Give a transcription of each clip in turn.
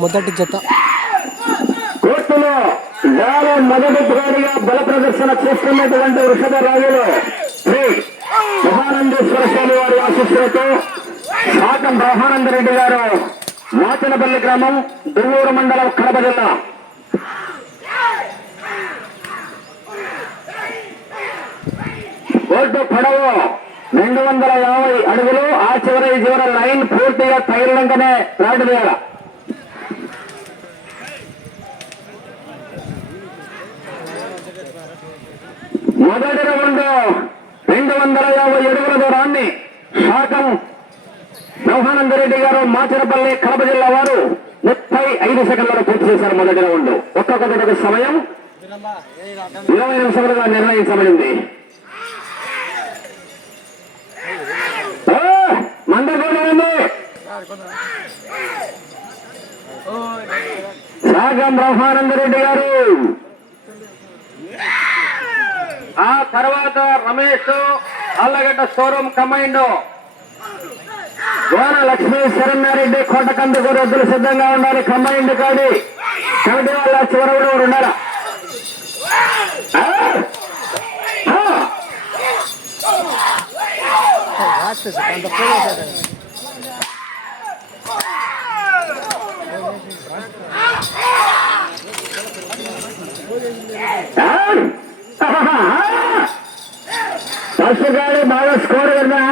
మొదటి జత. కోర్టులో వారు మొదటి మొదటిసారిగా బల ప్రదర్శన చేస్తున్నటువంటి వృషభ రాజులు శ్రీ మహానందేశ్వర స్వామి వారి ఆశిస్సులతో శాతం బ్రహ్మానంద రెడ్డి గారు మాచనపల్లి గ్రామం దువ్వూరు మండలం కడప జిల్లా. కోర్టు పడవ రెండు వందల యాభై అడుగులు ఆ చివరి చివరి చివర లైన్ పూర్తిగా తగిలినాకనే రాడు వేయాలి మొదటి రౌండ్ రెండు వందల యాభై అడుగుల దూరాన్ని శాతం బ్రహ్మానందరెడ్డి గారు మాచరపల్లి కడప జిల్లా వారు ముప్పై ఐదు సెకండ్లలో పూర్తి చేశారు మొదటి రౌండ్. ఒక్కొక్కటి సమయం ఇరవై నిమిషాలుగా నిర్ణయించబడింది. శాగం బ్రహ్మానందరెడ్డి గారు. ఆ తర్వాత రమేష్ అల్లగడ్డ షోరూమ్ కమైండ్. గోన లక్ష్మీ శరణారెడ్డి కోటకందుకు రద్దులు సిద్ధంగా ఉండాలి. కమైండ్ కాడి కమిటీ వాళ్ళ చివరవుడు కూడా ఉండాలా ఆ! ఆ! అంత పోలేదు ఫస్ట్ గాడి బాగా స్కోర్ కదా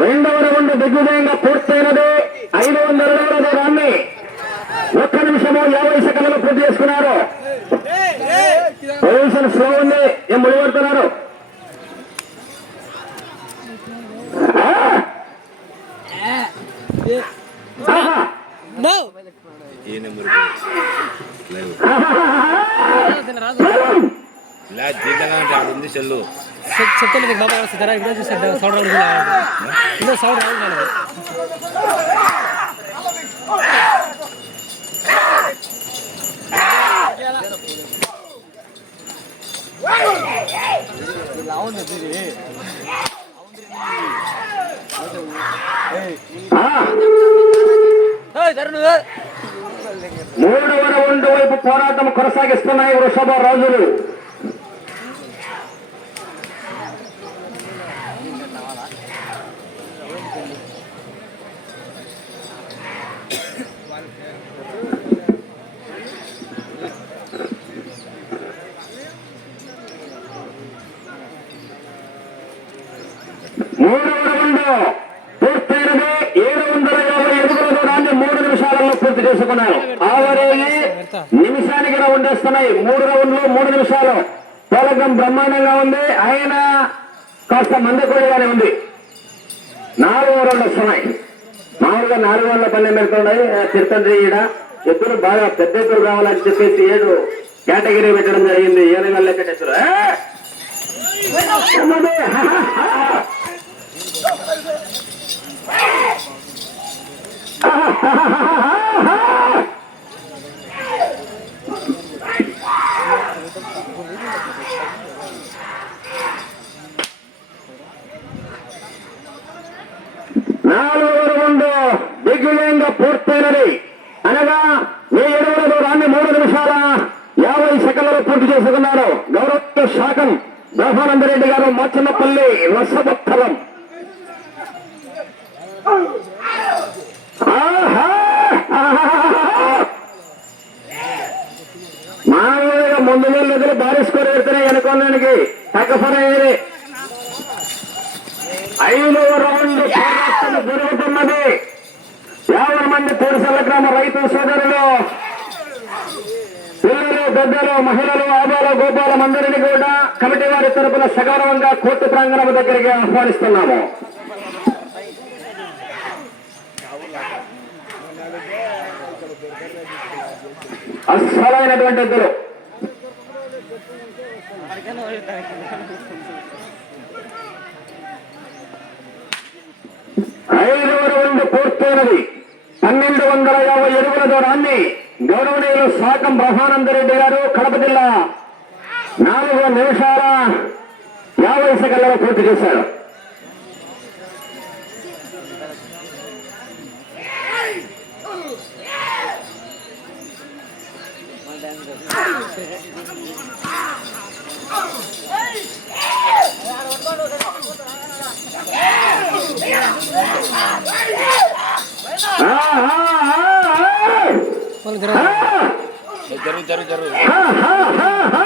రెండవ రౌండ్ దిగ్విజయంగా పూర్తయినది ఐదు వందల అడుగుల దూరాన్ని ఒక్క నిమిషము యాభై సెకండ్లు పూర్తి చేసుకున్నారు పొజిషన్ స్లో ఉంది ఏం ముడిపడుతున్నారు ఆహా! నో ఏ నెంబర్ ఇలా జీతంగా అంటే ఆడ ఉంది సెల్లు. చెప్తాను నీకు బాబా వస్తుందా ఇప్పుడు చూసాడు సౌండ్ రాదు ఇంకా సౌండ్ రాదు నేను ఆ! మూడవ రౌండ్ వైపు పోరాటం కొనసాగిస్తున్నాయి వృషభ రాజులు మూడవ రౌండ్ పూర్తయినది ఏడు వందల యాభై అడుగుల దూరాన్ని మూడు నిమిషాలలో పూర్తి చేసుకున్నారు ఆవరేగి నిమిషానికి రౌండ్ వస్తున్నాయి మూడు రౌండ్లు మూడు నిమిషాలు. పోలకం బ్రహ్మాండంగా ఉంది. ఆయన కాస్త మందకొడిగానే ఉంది. నాలుగో రౌండ్ వస్తున్నాయి. మామూలుగా నాలుగు వందల పన్నెండు పెడుతున్నాయి. తిరుతండ్రి ఈడ. ఎద్దులు బాగా పెద్ద ఎద్దులు కావాలని చెప్పేసి ఏడు కేటగిరీ పెట్టడం జరిగింది. ఏడు వేల లెక్క ఎద్దులు ఏ! ఉన్నది. హా, హా, నాలుగవ రౌండ్ దిగ్విజయంగా పూర్తయినది అనగా మీ ఎడవల దూరాన్ని మూడు నిమిషాల యాభై సెకండ్లలో పూర్తి చేసుకున్నారు గౌరవ శాఖం బ్రహ్మానందరెడ్డి గారు మచ్చన్నపల్లి రసభక్తలం ఆహా! ఆహా! మామూలుగా ముందు వేలు ఎదురు భారీ స్కోర్ పెడుతున్నాయి అనుకోవడానికి తగ్గపడేది ఐదవ రౌండ్ జరుగుతున్నది. యాభై మంది పోలీసుల గ్రామ రైతు సోదరులు పిల్లలు పెద్దలు మహిళలు ఆబాల గోపాలం అందరినీ కూడా కమిటీ వారి తరపున సగౌరవంగా కోర్టు ప్రాంగణం దగ్గరికి ఆహ్వానిస్తున్నాము. అస్సలైనటువంటి ఇద్దరు. ఐదవ రౌండ్ పూర్తయినది. పన్నెండు వందల యాభై ఎరువుల దూరాన్ని గౌరవనీయులు సాకం బ్రహ్మానంద రెడ్డి గారు కడప జిల్లా నాలుగు నిమిషాల యాభై సెకండ్లలో పూర్తి చేశారు. జరుగు జరుగు జరుగు హా,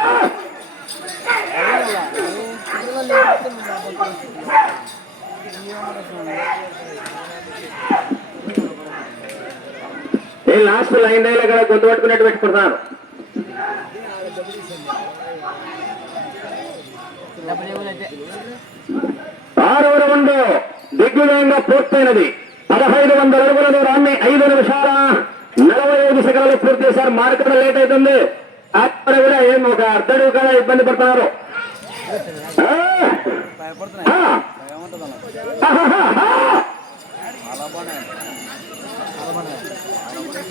లాస్ట్ లైన్ డైలాగ్ కదా గొంతు పట్టుకున్నట్టు పెట్టుకుంటున్నారు ఆరవ రౌండ్ దిగ్విజయంగా పూర్తయినది. పదహైదు వందల అడుగుల దూరాన్ని ఐదు నిమిషాల నలభై ఐదు సెకండ్లు పూర్తి చేశారు. మార్కెట్ లేట్ అవుతుంది. అక్కడ కూడా ఏం ఒక అర్ధడు కూడా ఇబ్బంది పడుతున్నారు.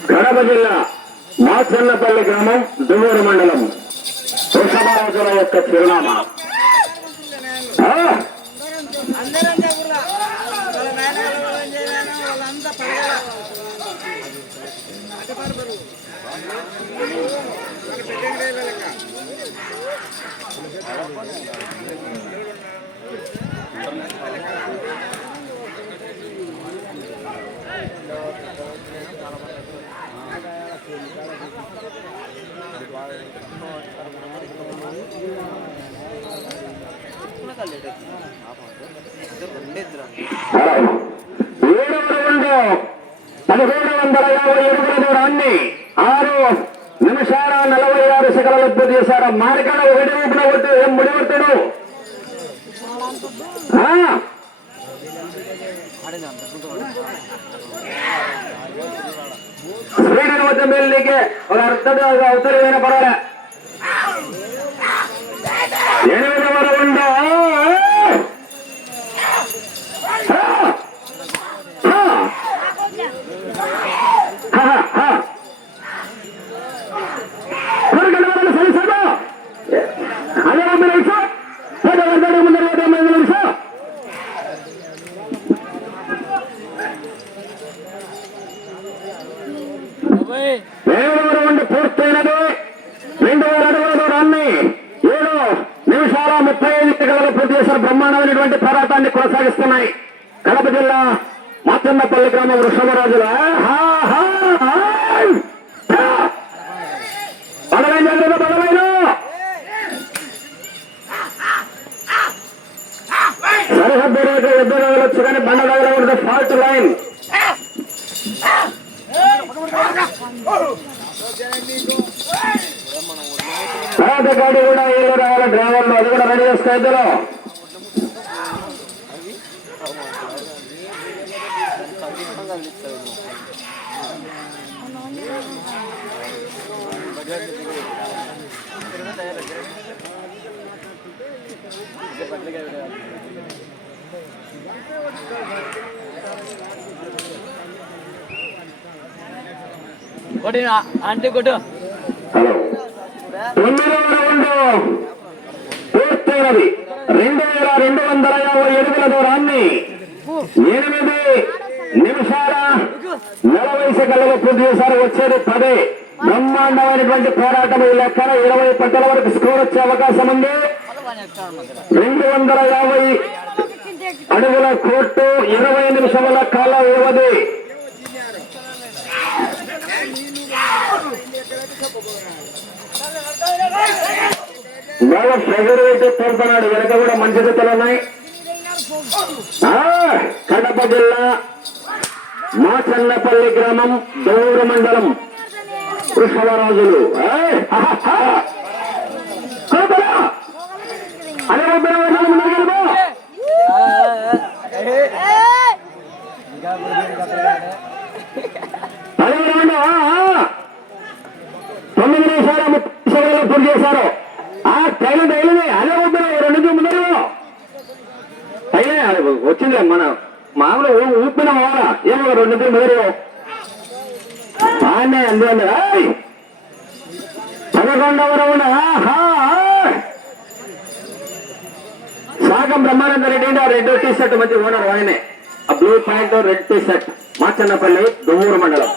కడప జిల్లా మాచన్నపల్లి గ్రామం దుమూరు మండలం. వృషభరాజుల యొక్క చిరునామా. ఏడవ వందల యాభై అడుగుల దూరాన్ని ఆరు నిమిషాల నలభై ఆరు సెకండ్లు పూర్తి చేశారు మార్గడ ఒకటి ఊపిన కొట్టు ఏం ముడివర్తుడు ಹೋದ ಮೇಲಿಗೆ ಅವ್ರ ಅರ್ಥದ ಅವತರವೇನ ಬರೋಲ್ಲ బ్రహ్మాండమైనటువంటి పోరాటాన్ని కొనసాగిస్తున్నాయి. కొట్టి అంటే కొట్టు. తొమ్మిదవ రౌండ్ పూర్తయినది రెండు వేల రెండు వందల యాభై ఎనిమిది దూరాన్ని ఎనిమిది నిమిషాల నలభై సెకండ్లలో పూర్తి చేశారు వచ్చేది పదే. బ్రహ్మాండమైనటువంటి పోరాటం ఈ లెక్కన ఇరవై పట్ల వరకు స్కోర్ వచ్చే అవకాశం ఉంది. రెండు వందల యాభై అడుగుల కోర్టు ఇరవై నిమిషముల కాల వ్యవధి బాగా ప్రెజర్ అయితే వెనక కూడా మంచి జతలు ఉన్నాయి. కడప జిల్లా మాచన్నపల్లి గ్రామం దౌరు మండలం. వృషభరాజులు ఏయ్, అదే తొమ్మిది నిమిషాల ముప్పై సెకండ్లు పూర్తి చేశారు. ఆ టైలెంట్ అయినది అదే వద్దరా, రెండు నిమిషం ముందరు అయినా మన మామూలు ఊపిన వాడ. ఏమో రెండు మొదలు ఆమె అందువల్ల పదకొండవ round సాగం Brahmananda Reddy red T shirt మంచి ఓనర్ ఆయనే. ఆ blue pant red T shirt Machannapalli Duvvur మండలం.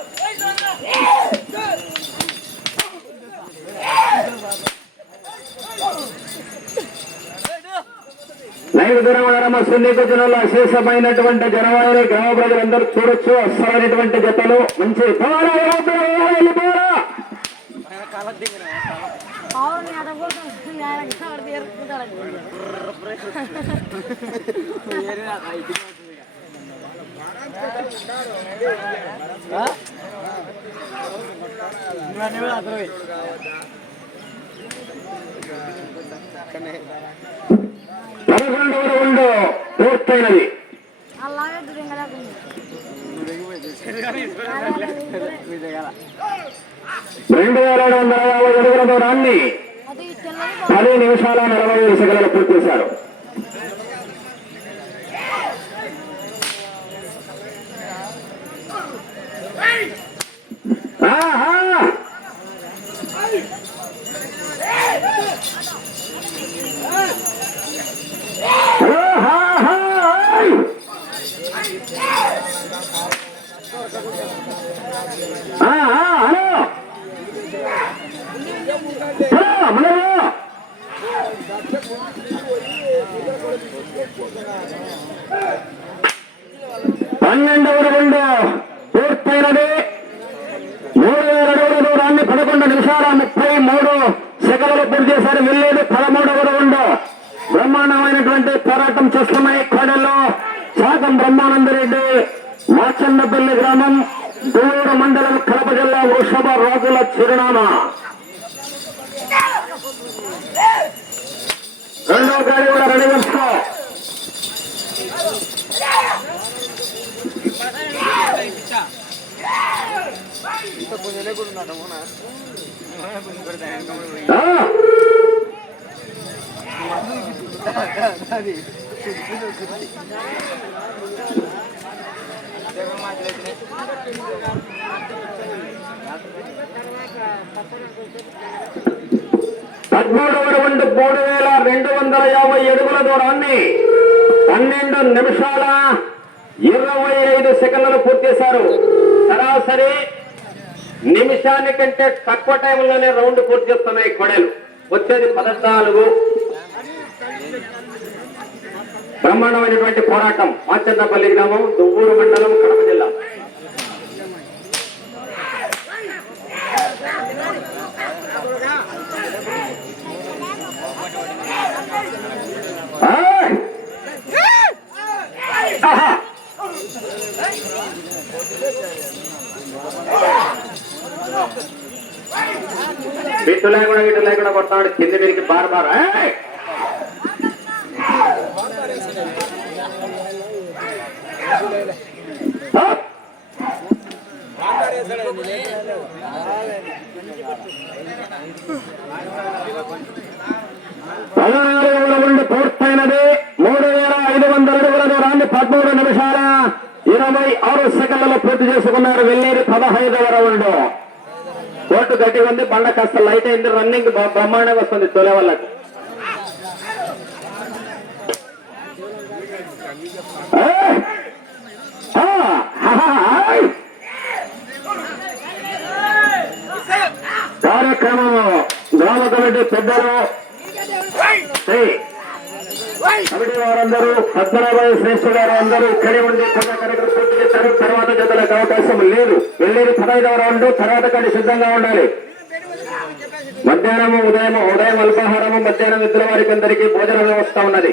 లైవ్ దూరం సున్నిక జనంలో అశేషమైనటువంటి జనవాహిని గ్రామ ప్రజలందరూ చూడొచ్చు. అసలైనటువంటి జతలు. మంచి పదకొండవ రౌండ్ పూర్తయినది. రెండు వేల ఏడు వందల యాభై అడుగుల దూరాన్ని పది నిమిషాల నలభై ఐదు సెకండ్లు పూర్తి చేశారు. ఆహా! పన్నెండవ రౌండ్ పూర్తయినది మూడు వేల అడుగుల దూరాన్ని పదకొండు నిమిషాల ముప్పై మూడు సెకండ్లు పూర్తి చేశారు వెళ్ళేది పదమూడవ రౌండ్ బ్రహ్మాండమైనటువంటి పోరాటం చేస్తున్నాయి కోడల్లో శాతం బ్రహ్మానందరెడ్డి మాచన్నపల్లి గ్రామం దూరు మండలం కడప జిల్లా వృషభ రాజుల చిరునామా రెండవ గాడి కూడా రెడీ చేసుకో ఆ! పదమూడవ రౌండ్ మూడు వేల రెండు వందల యాభై అడుగుల దూరాన్ని పన్నెండు నిమిషాల ఇరవై ఐదు సెకండ్లు పూర్తి చేశారు. సరాసరి నిమిషానికంటే తక్కువ టైంలోనే రౌండ్ పూర్తి చేస్తున్నాయి కొడలు. వచ్చేది పద్నాలుగు బ్రహ్మాండమైనటువంటి పోరాటం మాచందపల్లి గ్రామం దువ్వూరు మండలం కడప జిల్లా ఆయ్! ఆహా! బిట్టు లేకుండా ఇటు లేకుండా కొడతాడు కింద మీదకి బార్ బార్ పదనాలుగు నుండి పూర్తయినది. మూడు వేల ఐదు వందల అడుగుల దూరాన్ని పదమూడు నిమిషాల ఇరవై ఆరు సెకండ్లలో పూర్తి చేసుకున్నారు వెళ్ళేది పదహైదవ రౌండ్. కోర్టు గట్టిగా ఉంది బండ కాస్త లైట్ అయింది రన్నింగ్ బ్రహ్మాండంగా వస్తుంది తొలే వాళ్ళకి. కార్యక్రమము గ్రామ కమిటీ పెద్దలు కమిటీ వారందరూ పద్మనాభాయ శ్రేష్ఠ గారు అందరూ ఇక్కడే ఉండి కార్యక్రమం పూర్తి తర్వాత జతలకు అవకాశం లేదు. వెళ్ళేది పదహైదవ రౌండ్ తర్వాత కంటే సిద్ధంగా ఉండాలి. మధ్యాహ్నము ఉదయం ఉదయం అల్పాహారము మధ్యాహ్నం ఇద్దరు వారికి అందరికీ భోజన వ్యవస్థ ఉన్నది.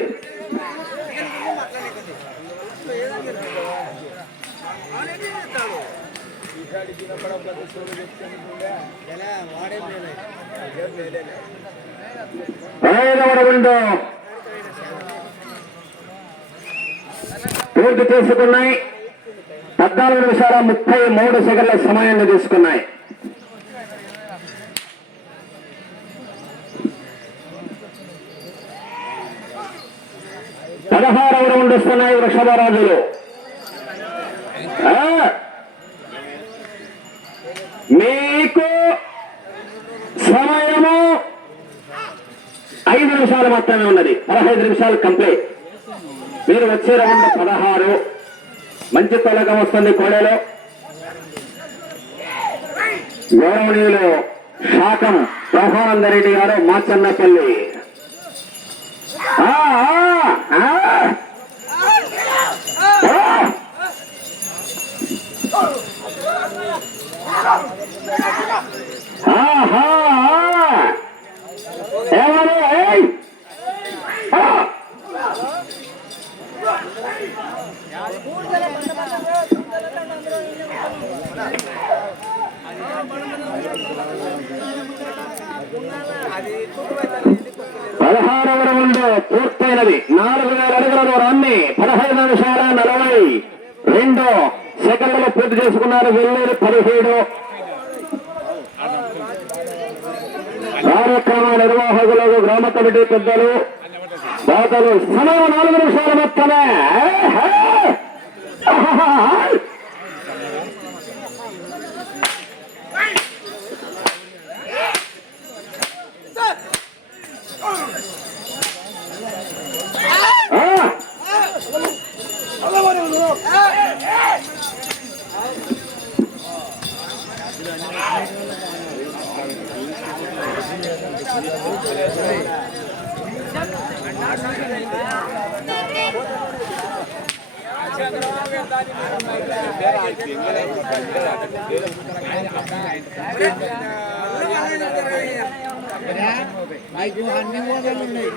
పదహైదవ రౌండ్ పూర్తి చేసుకున్నాయి. పద్నాలుగు నిమిషాల ముప్పై మూడు సెకండ్ల సమయాన్ని తీసుకున్నాయి. పదహారవ రౌండ్ వస్తున్నాయి వృషభరాజులు. మీకు సమయము ఐదు నిమిషాలు మాత్రమే ఉన్నది. పదహైదు నిమిషాలు కంప్లీట్ మీరు వచ్చే రౌండ్ పదహారు. మంచి తొలగం వస్తుంది కోడేలో. గౌరవనీయులు శాఖం ప్రధానంద రెడ్డి గారు మాచన్నపల్లి. ఆ, ఆ, ఆ. ఆ. ఆహా, ఆ. ఏమని? ఏయ్. ఆ. పదహారవ రౌండ్ పూర్తయినది. నాలుగు వేల అడుగుల దూరాన్ని పదహైదు నిమిషాల నలభై రెండు సెకండ్లు పూర్తి చేసుకున్నారు. వెల్లూరు పదిహేడు కార్యక్రమ నిర్వాహకులకు గ్రామ కమిటీ పెద్దలు దాతలు సమయం నాలుగు నిమిషాలు మొత్తమే ఆ! నీకు అన్ని మోడలు ఉన్నాయి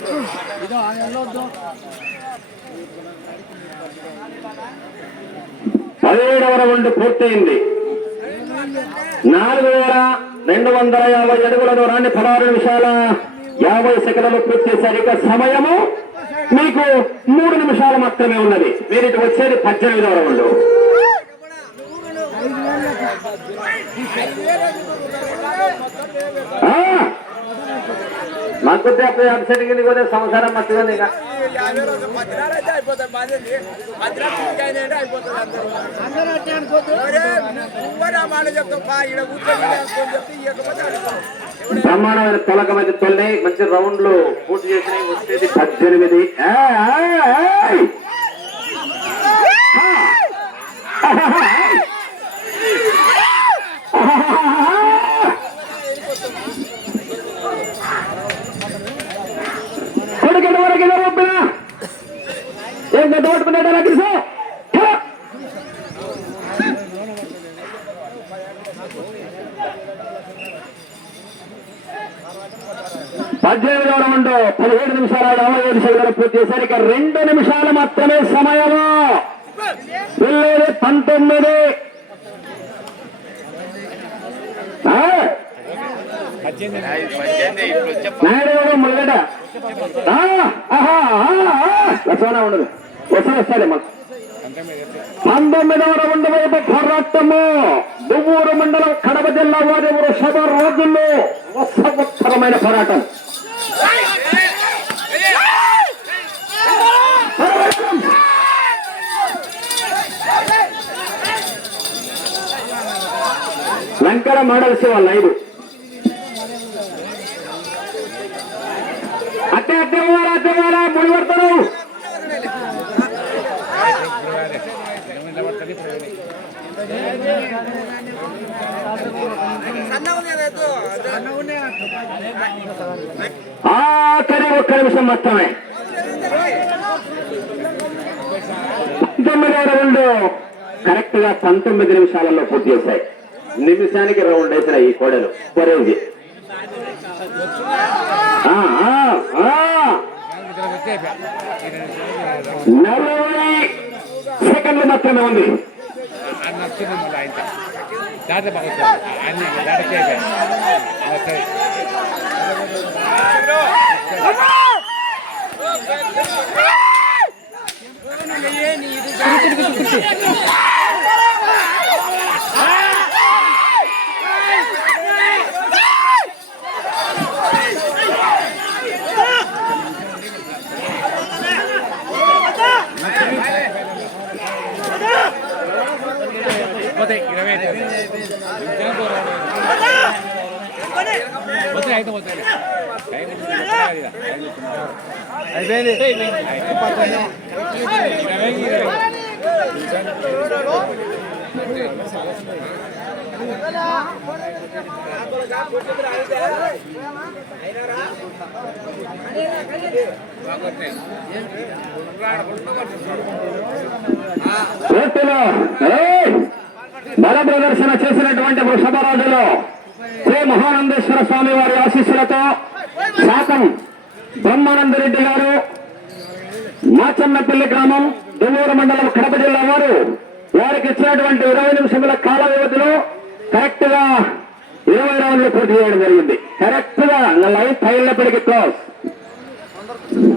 ఇదో వెళ్ళొద్దు పదిహేడవ రౌండ్ పూర్తయింది. నాలుగు వేల రెండు వందల యాభై అడుగుల దూరాన్ని పదహారు నిమిషాల యాభై సెకండ్లు పూర్తి చేశారు. ఇక సమయము మీకు మూడు నిమిషాలు మాత్రమే ఉన్నది. మీరు ఇటు వచ్చేది పద్దెనిమిదవ రౌండ్. ఆ! మాకు అప్సెట్ కింద కూడా సంవత్సరం మర్చిపోయింది ఇక. యాభై రోజులు పత్రాలు మంచి అయిపోతాయి పూర్తి పత్రాలు వచ్చేది అయిపోతుంది యాభై ఏడు పూర్తి చేశారు. ఇక రెండు నిమిషాలు మాత్రమే సమయము. పిల్లలు పంతొమ్మిది. ఆ, నాయుడు గారు ముల్లగడ్డ ఉండదు. వస్తాను వస్తాడే మన పంతొమ్మిదవ రౌండ్ వైపు పోరాటము. దువ్వూరు మండలం కడప జిల్లా వారి వృషభ రోజుల్లో ఉత్సవోత్తరమైన పోరాటం. లంకర మోడల్స్ వాళ్ళ ఐదు. అట్టే అట్టే పోవాలా అట్టే పోవాలా ముడి పడతారు. ఆఖరి ఒక్క నిమిషం మాత్రమే. పంతొమ్మిదవ రౌండ్. కరెక్ట్గా పంతొమ్మిది నిమిషాలలో పూర్తి చేశాయి. నిమిషానికి రౌండ్ అవుతున్నాయి ఈ కోడలు కొరేంది నలభై సెకండ్లు మాత్రమే ఉంది దాంట్లో బల ప్రదర్శన చేసినటువంటి వృషభరాజులో శ్రీ మహానందేశ్వర స్వామి వారి ఆశీస్సులతో శాతం బ్రహ్మానందరెడ్డి గారు మాచన్నపల్లి గ్రామం దుమ్మూరు మండలం కడప జిల్లా వారు వారికి ఇచ్చినటువంటి ఇరవై నిమిషముల కాల వ్యవధిలో కరెక్ట్గా ఇరవై రౌండ్లు పూర్తి చేయడం జరిగింది. కరెక్ట్గా లైఫ్ అయినప్పటికీ క్లోజ్